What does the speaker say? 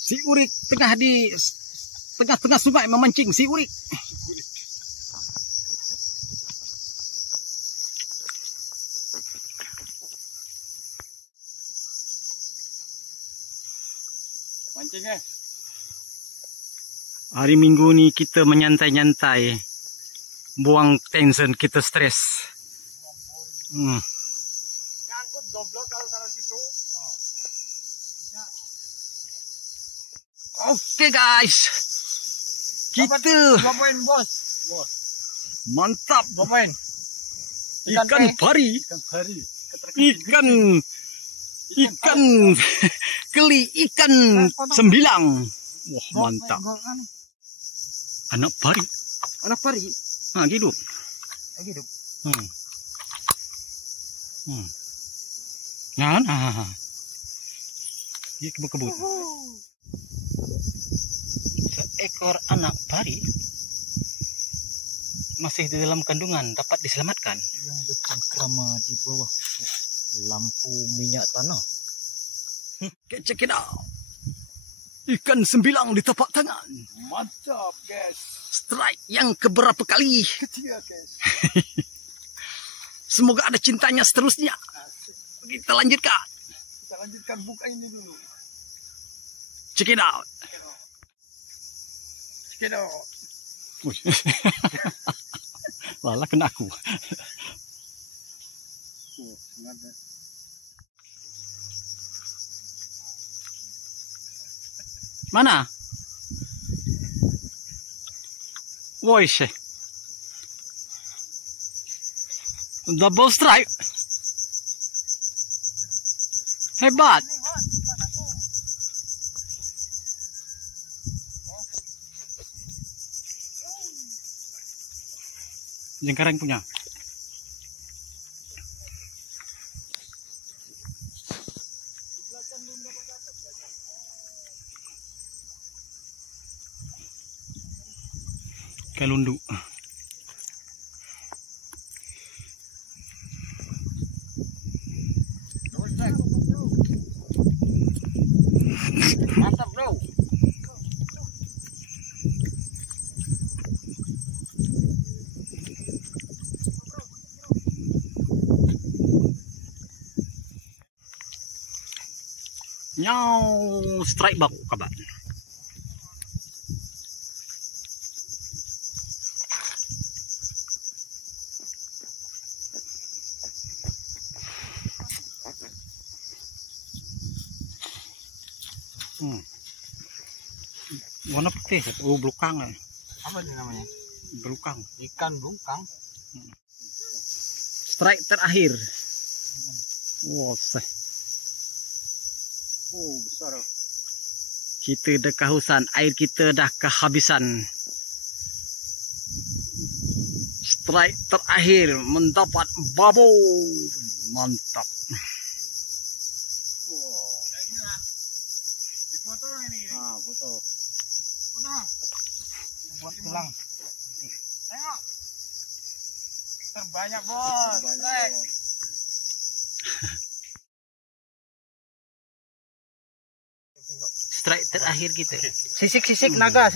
Si Urik tengah di tengah-tengah sungai memancing si Urik. Mancing Hari Minggu ni kita menyantai-nyantai, buang tension kita, stres. Ngangkut goblok kalau taruh situ. Oke guys, kita Dua poin bos. mantap. 2 poin. Ikan pari, ikan keli, ikan sembilang. Wah mantap. Anak pari. Hidup. Nah. Dia kebut-kebut. Seekor anak pari masih di dalam kandungan dapat diselamatkan. Yang bercengkrama di bawah lampu minyak tanah. Check it out. Ikan sembilang di tapak tangan. Mantap guys. Strike yang keberapa kali? Ketiga guys. Semoga ada cintanya seterusnya. Kita lanjutkan. Kita lanjutkan buka ini dulu. Check it out. Check it out. Walah kena aku. Mana? Woish. Double strike. Hebat. Jengkareng punya. Kalundu. Mantap bro. Nhau strike bọc các bạn. Warna putih, belukang. Apa ini namanya? Belukang. Ikan belukang. Strike terakhir. Wow, Besar. kita dah kehausan, air kita dah kehabisan. Strike terakhir mendapat babo. Mantap. Dipoto ini. Foto. Buat tulang. Tengok. Terbanyak bos. Strike terakhir kita. Sisik naga.